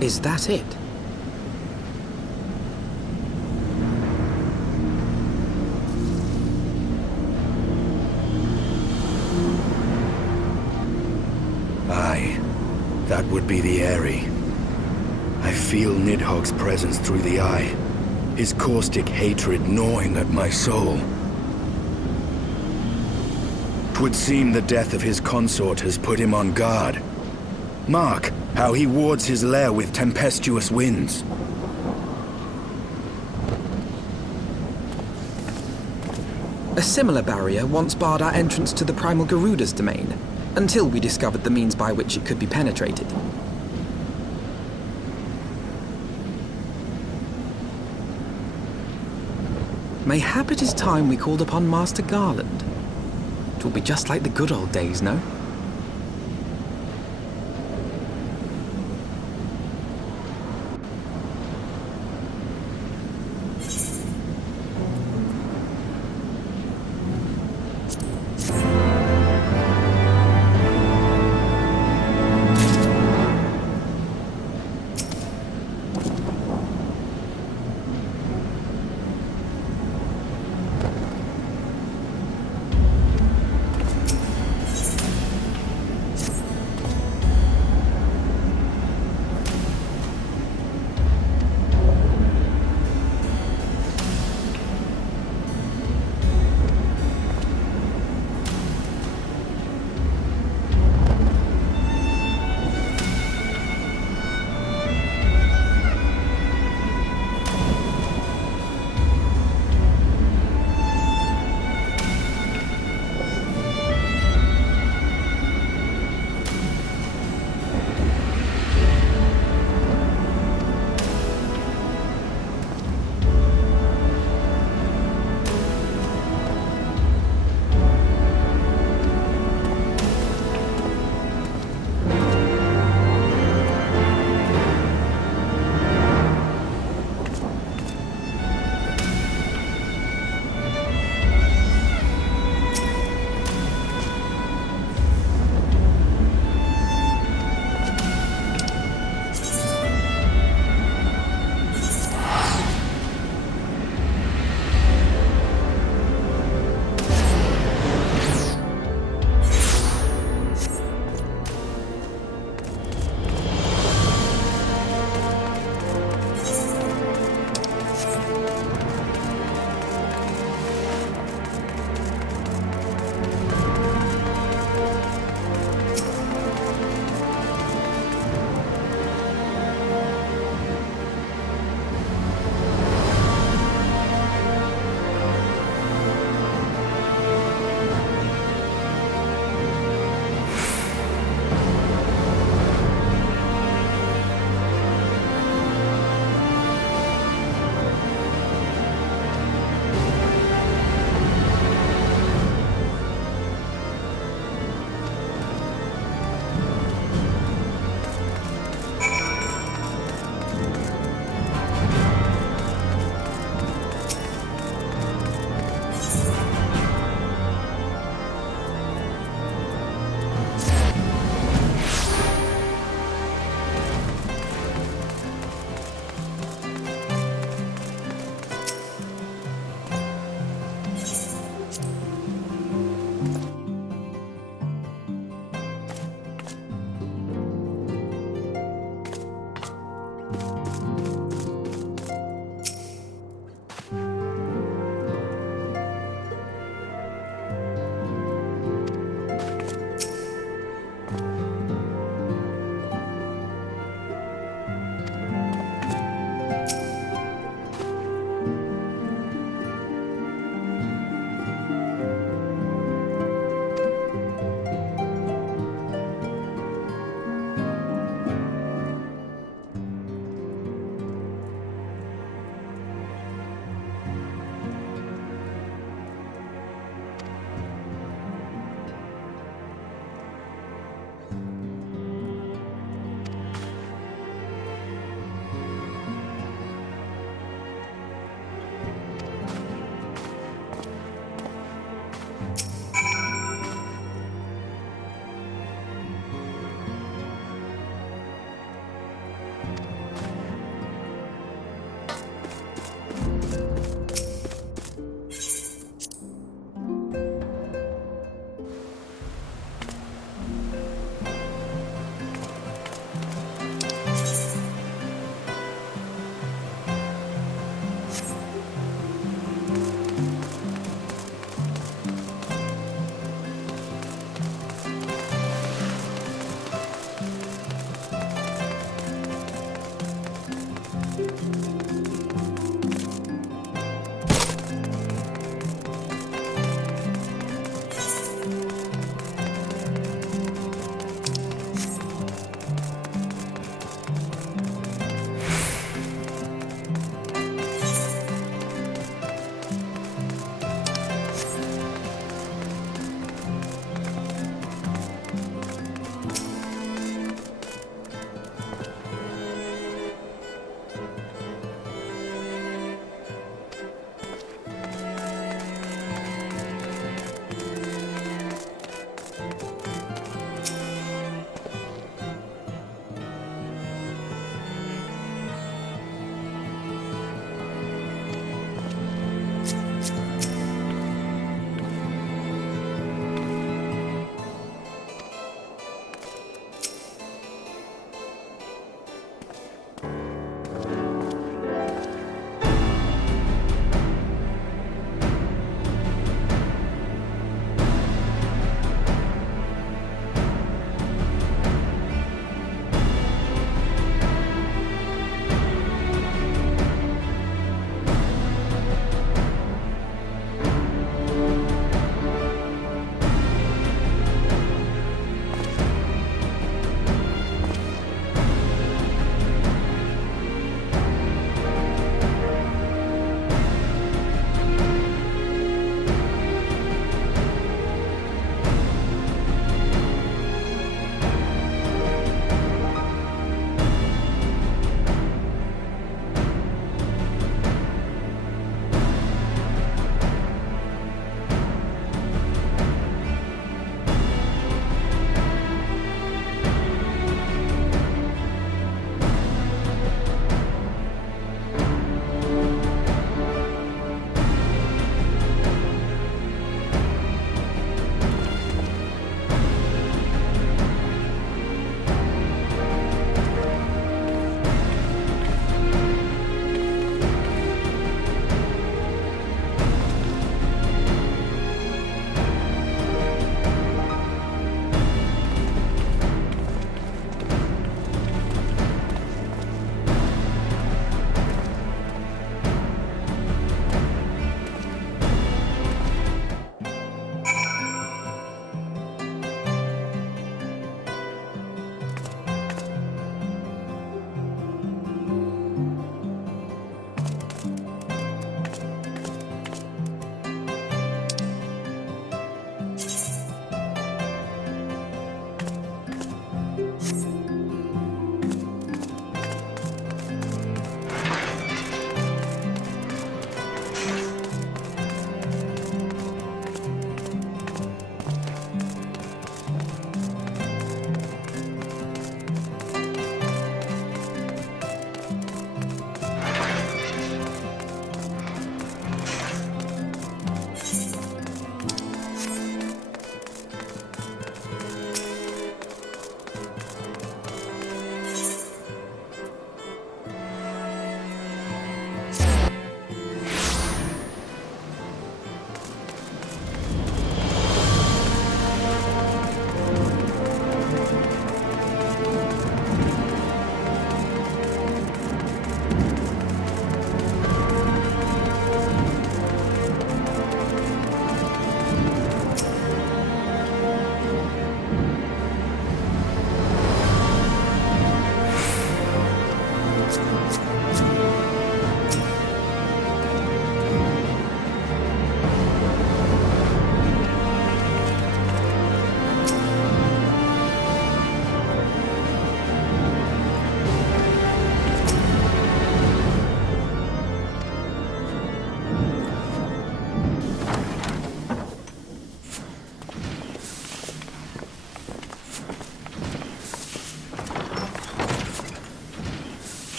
Is that it? Aye, that would be the Eyrie. I feel Nidhogg's presence through the eye, his caustic hatred gnawing at my soul. 'Twould seem the death of his consort has put him on guard. Mark how he wards his lair with tempestuous winds. A similar barrier once barred our entrance to the Primal Garuda's domain, until we discovered the means by which it could be penetrated. Mayhap it is time we called upon Master Garland. It will be just like the good old days, no?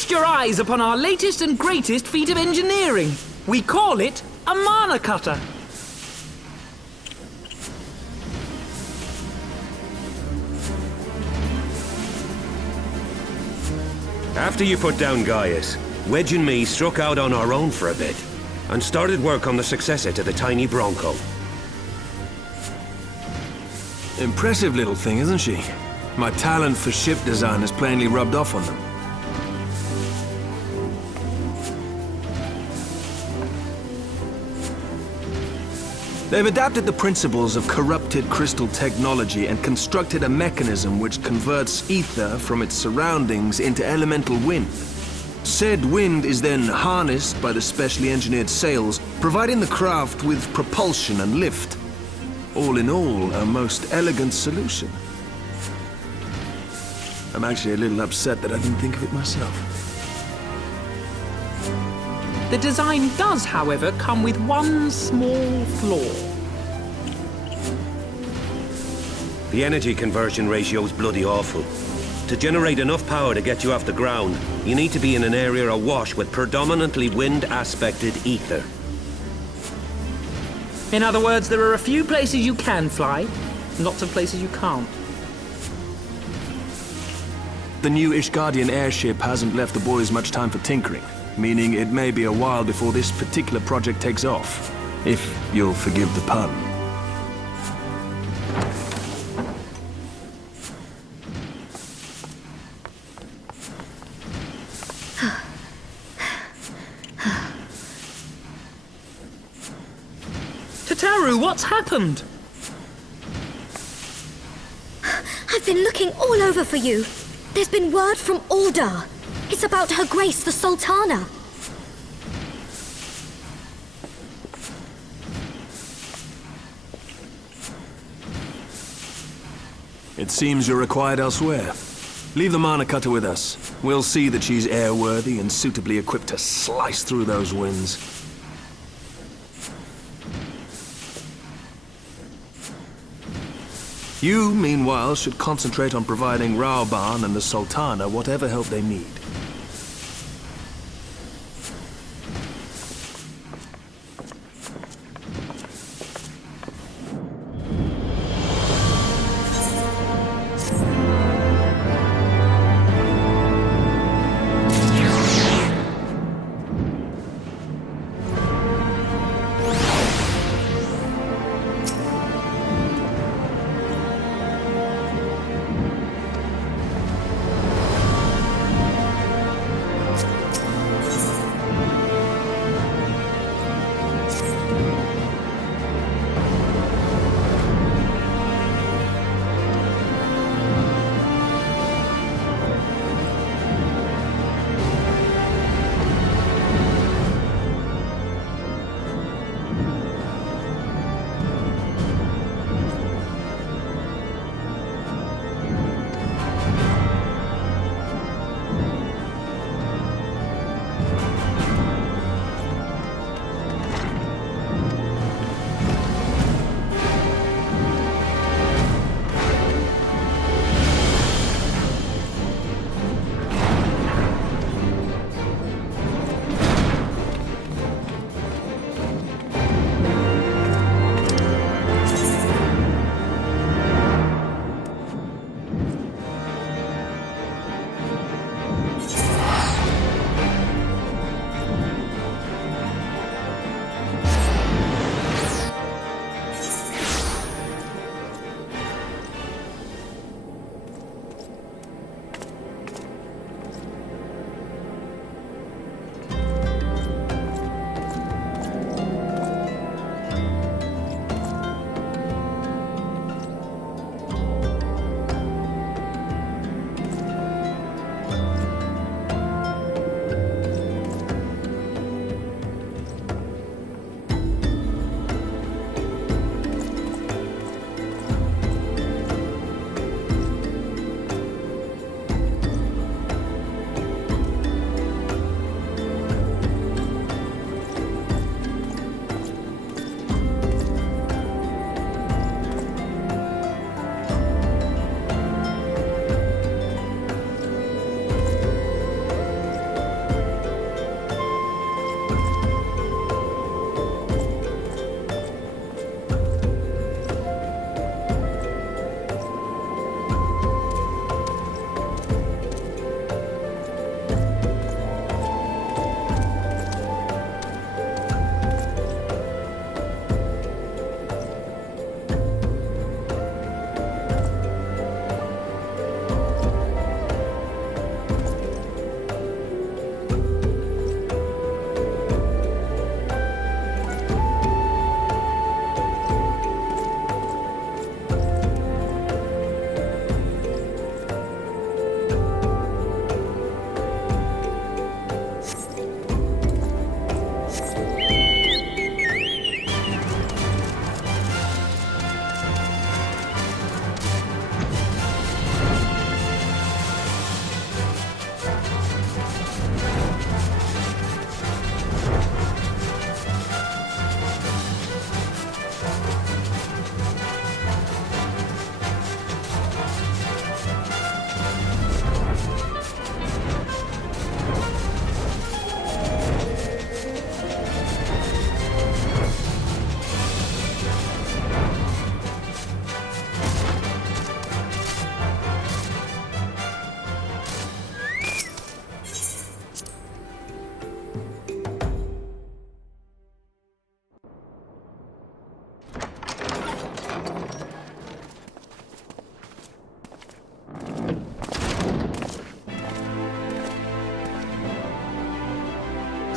Feast your eyes upon our latest and greatest feat of engineering. We call it a mana cutter. After you put down Gaius, Wedge and me struck out on our own for a bit, and started work on the successor to the tiny Bronco. Impressive little thing, isn't she? My talent for ship design has plainly rubbed off on them. They've adapted the principles of corrupted crystal technology and constructed a mechanism which converts ether from its surroundings into elemental wind. Said wind is then harnessed by the specially engineered sails, providing the craft with propulsion and lift. All in all, a most elegant solution. I'm actually a little upset that I didn't think of it myself. The design does, however, come with one small flaw. The energy conversion ratio's bloody awful. To generate enough power to get you off the ground, you need to be in an area awash with predominantly wind-aspected ether. In other words, there are a few places you can fly, lots of places you can't. The new Ishgardian airship hasn't left the boys much time for tinkering, meaning it may be a while before this particular project takes off, if you'll forgive the pun. Tataru, what's happened? I've been looking all over for you. There's been word from Aldar. It's about Her Grace, the Sultana. It seems you're required elsewhere. Leave the mana cutter with us. We'll see that she's airworthy and suitably equipped to slice through those winds. You, meanwhile, should concentrate on providing Raoban and the Sultana whatever help they need.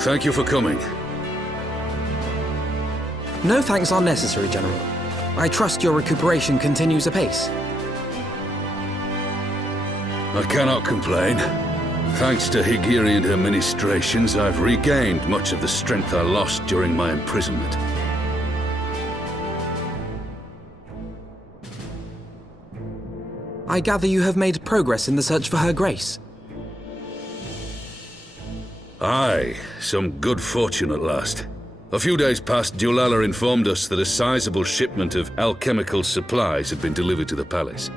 Thank you for coming. No thanks are necessary, General. I trust your recuperation continues apace. I cannot complain. Thanks to Higiri and her ministrations, I've regained much of the strength I lost during my imprisonment. I gather you have made progress in the search for Her Grace. Aye, some good fortune at last. A few days past, Dulala informed us that a sizable shipment of alchemical supplies had been delivered to the palace.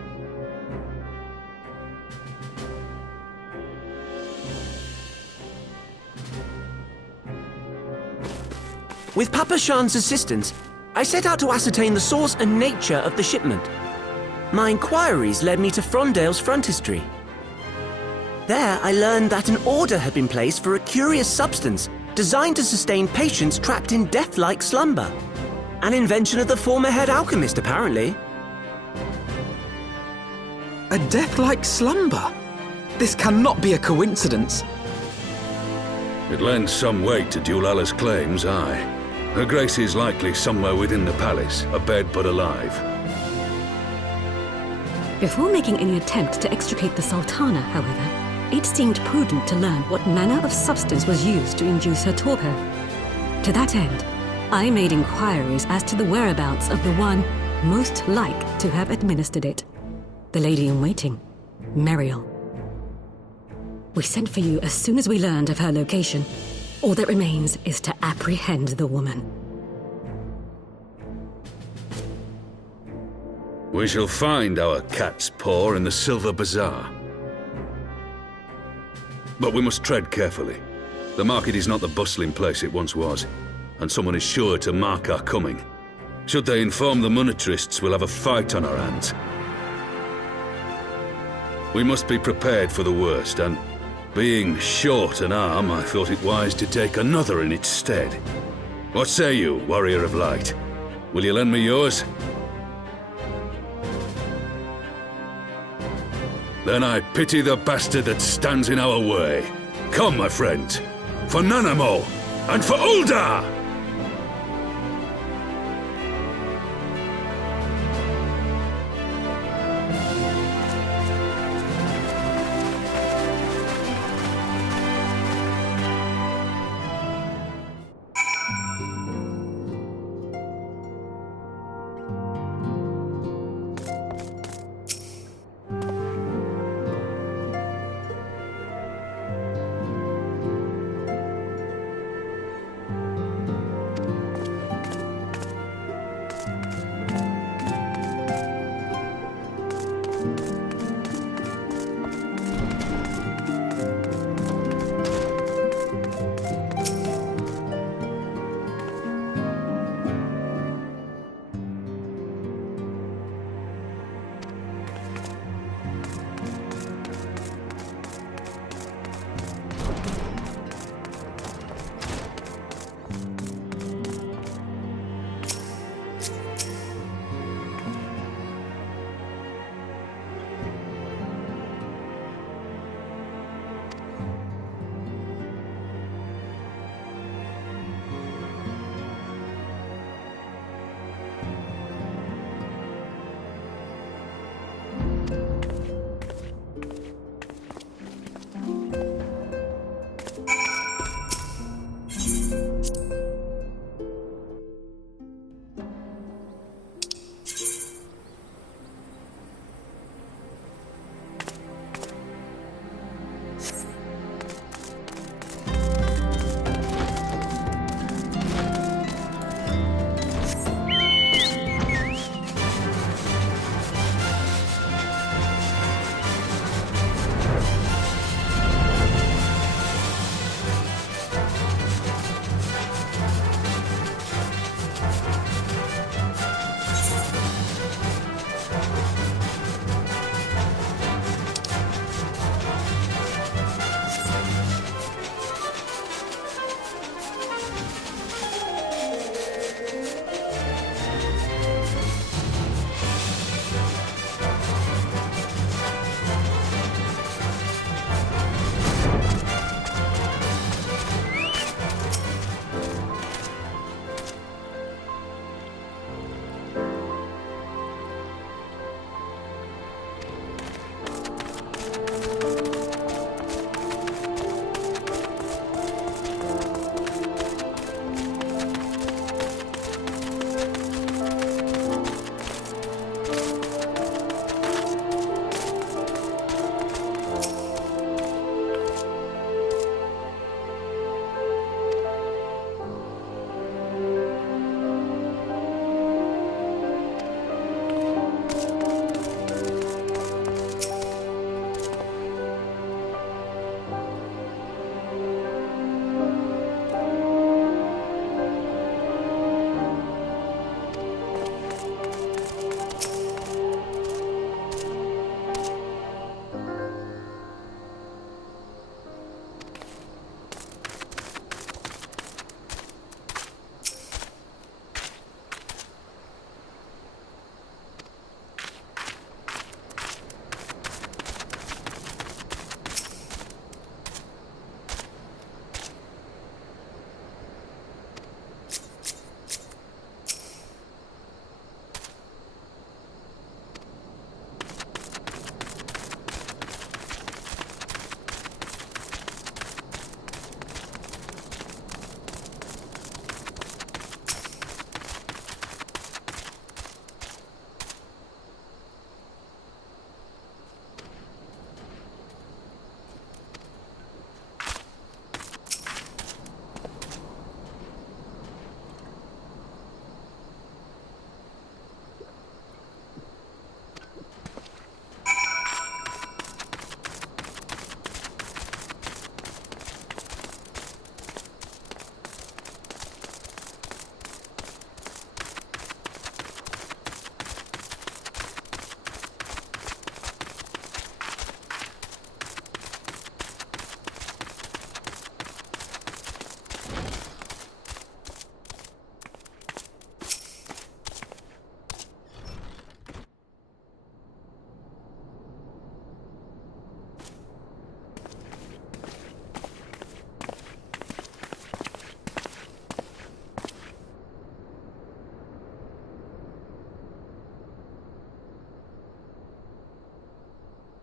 With Papa Shan's assistance, I set out to ascertain the source and nature of the shipment. My inquiries led me to Frondale's frontistery. There, I learned that an order had been placed for a curious substance designed to sustain patients trapped in death-like slumber. An invention of the former head alchemist, apparently. A death-like slumber? This cannot be a coincidence. It lends some weight to Dulala's claims, aye. Her Grace is likely somewhere within the palace, abed but alive. Before making any attempt to extricate the Sultana, however, it seemed prudent to learn what manner of substance was used to induce her torpor. To that end, I made inquiries as to the whereabouts of the one most like to have administered it. The lady-in-waiting, Meriel. We sent for you as soon as we learned of her location. All that remains is to apprehend the woman. We shall find our cat's paw in the Silver Bazaar. But we must tread carefully. The market is not the bustling place it once was, and someone is sure to mark our coming. Should they inform the monetarists, we'll have a fight on our hands. We must be prepared for the worst, and being short an arm, I thought it wise to take another in its stead. What say you, Warrior of Light? Will you lend me yours? Then I pity the bastard that stands in our way. Come, my friends, for Nanamo and for Ul'dah!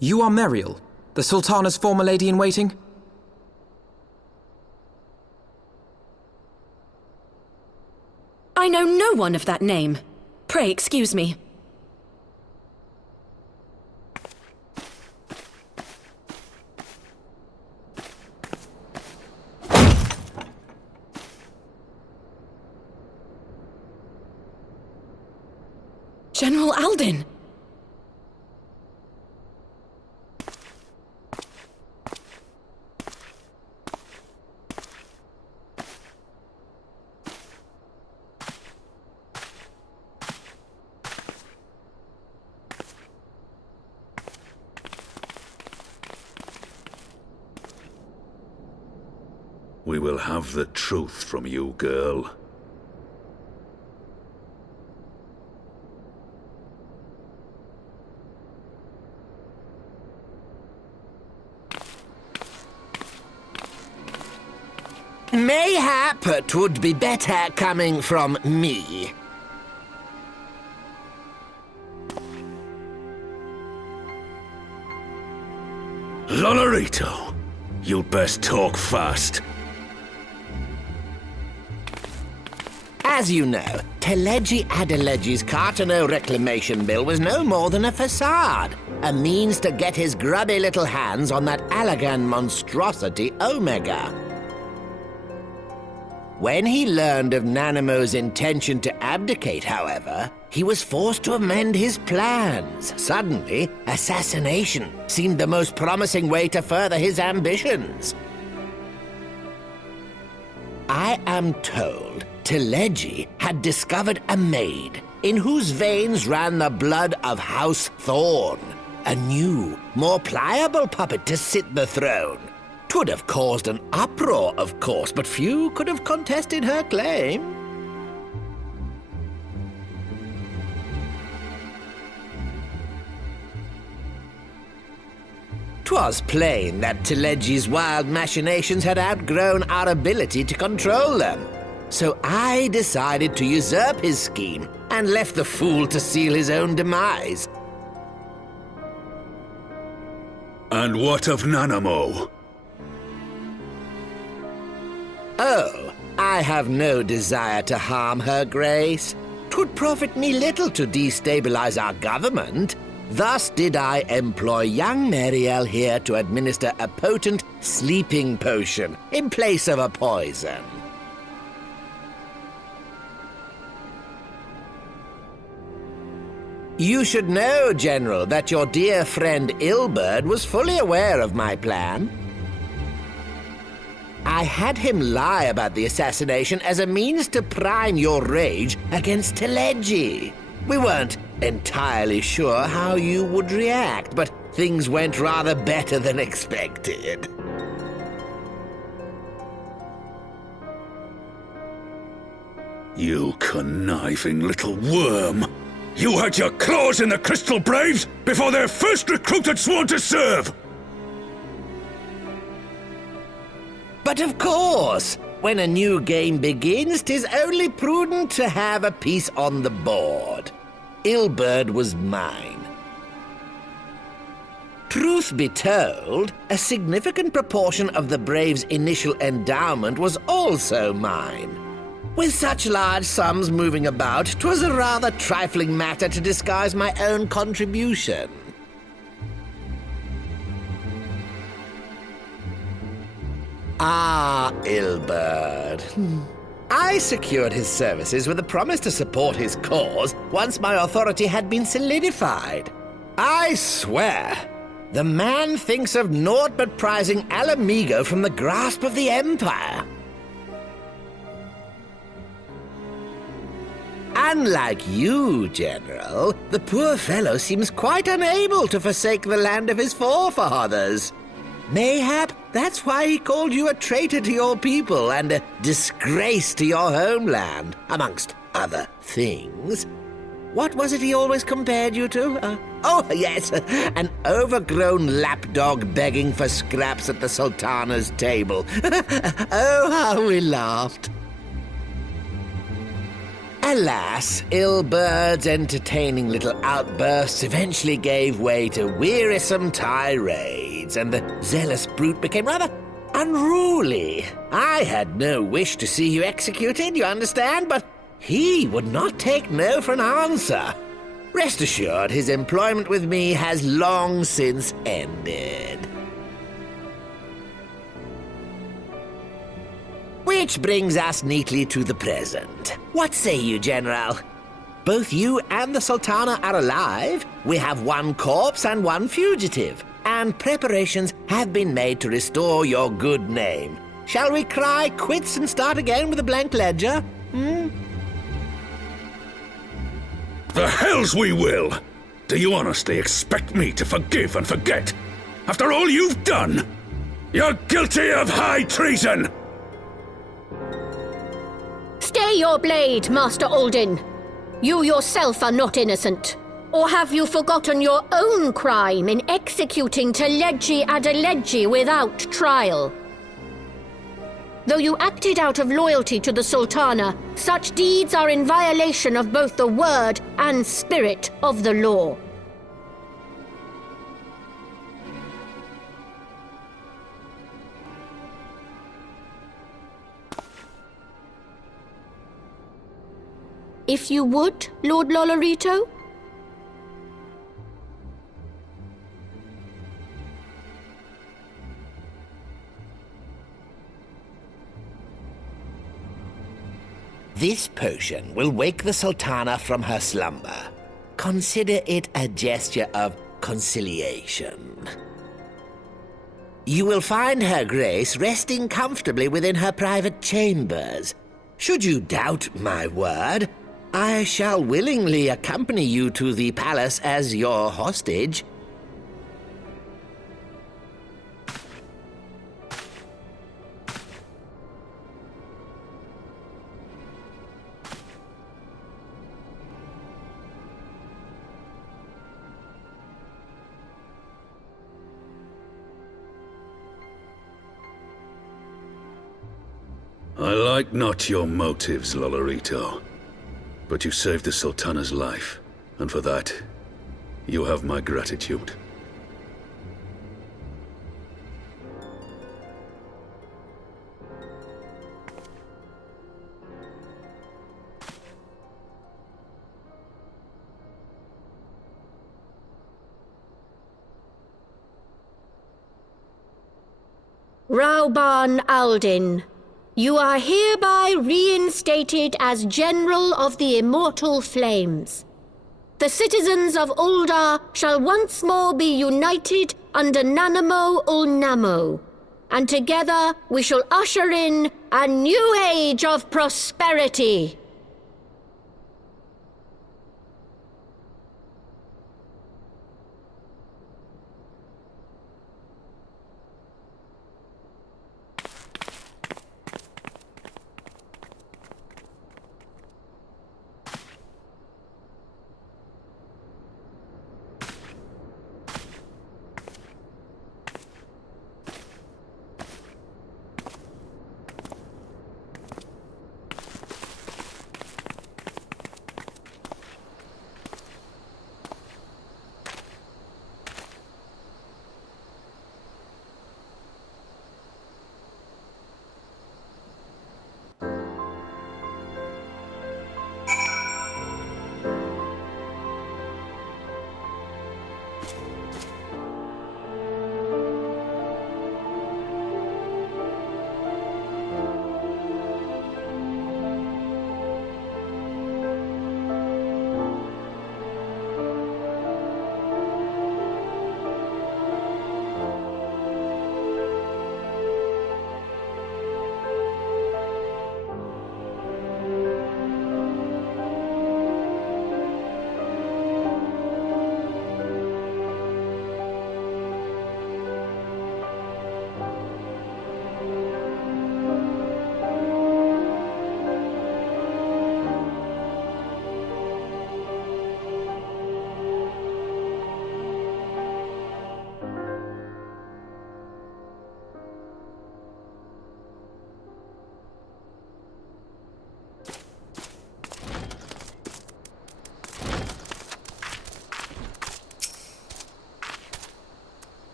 You are Meriel, the Sultana's former lady-in-waiting? I know no one of that name. Pray excuse me. General Alden! We will have the truth from you, girl. Mayhap 'twould be better coming from me. Lolarito, you'd best talk fast. As you know, Teleji Adeleji's Cartano reclamation bill was no more than a facade, a means to get his grubby little hands on that Allagan monstrosity Omega. When he learned of Nanamo's intention to abdicate, however, he was forced to amend his plans. Suddenly, assassination seemed the most promising way to further his ambitions. I am told Teleji had discovered a maid in whose veins ran the blood of House Thorn, a new, more pliable puppet to sit the throne. 'Twould have caused an uproar, of course, but few could have contested her claim. 'Twas plain that Teleji's wild machinations had outgrown our ability to control them. So I decided to usurp his scheme and left the fool to seal his own demise. And what of Nanamo? Oh, I have no desire to harm her grace. 'Twould profit me little to destabilize our government. Thus did I employ young Meriel here to administer a potent sleeping potion in place of a poison. You should know, General, that your dear friend Ilberd was fully aware of my plan. I had him lie about the assassination as a means to prime your rage against Teleji. We weren't entirely sure how you would react, but things went rather better than expected. You conniving little worm! You had your claws in the Crystal Braves before their first recruit had sworn to serve! But of course, when a new game begins, 'tis only prudent to have a piece on the board. Ilberd was mine. Truth be told, a significant proportion of the Braves' initial endowment was also mine. With such large sums moving about, 'twas a rather trifling matter to disguise my own contribution. Ah, Ilberd. I secured his services with a promise to support his cause once my authority had been solidified. I swear, the man thinks of naught but prizing Alamigo from the grasp of the Empire. Unlike you, General, the poor fellow seems quite unable to forsake the land of his forefathers. Mayhap that's why he called you a traitor to your people and a disgrace to your homeland, amongst other things. What was it he always compared you to? Oh, yes, an overgrown lapdog begging for scraps at the Sultana's table. Oh, how we laughed. Alas, Ilbert's entertaining little outbursts eventually gave way to wearisome tirades, and the zealous brute became rather unruly. I had no wish to see you executed, you understand, but he would not take no for an answer. Rest assured, his employment with me has long since ended. Which brings us neatly to the present. What say you, General? Both you and the Sultana are alive. We have one corpse and one fugitive, and preparations have been made to restore your good name. Shall we cry quits and start again with a blank ledger? The hells we will! Do you honestly expect me to forgive and forget? After all you've done? You're guilty of high treason! Stay your blade, Master Alden. You yourself are not innocent. Or have you forgotten your own crime in executing Teleji Adeleji without trial? Though you acted out of loyalty to the Sultana, such deeds are in violation of both the word and spirit of the law. If you would, Lord Lolorito? This potion will wake the Sultana from her slumber. Consider it a gesture of conciliation. You will find Her Grace resting comfortably within her private chambers. Should you doubt my word, I shall willingly accompany you to the palace as your hostage. I like not your motives, Lolorito. But you saved the Sultana's life, and for that, you have my gratitude. Rauban Aldin, you are hereby reinstated as General of the Immortal Flames. The citizens of Uldar shall once more be united under Nanamo Ulnamo, and together we shall usher in a new age of prosperity.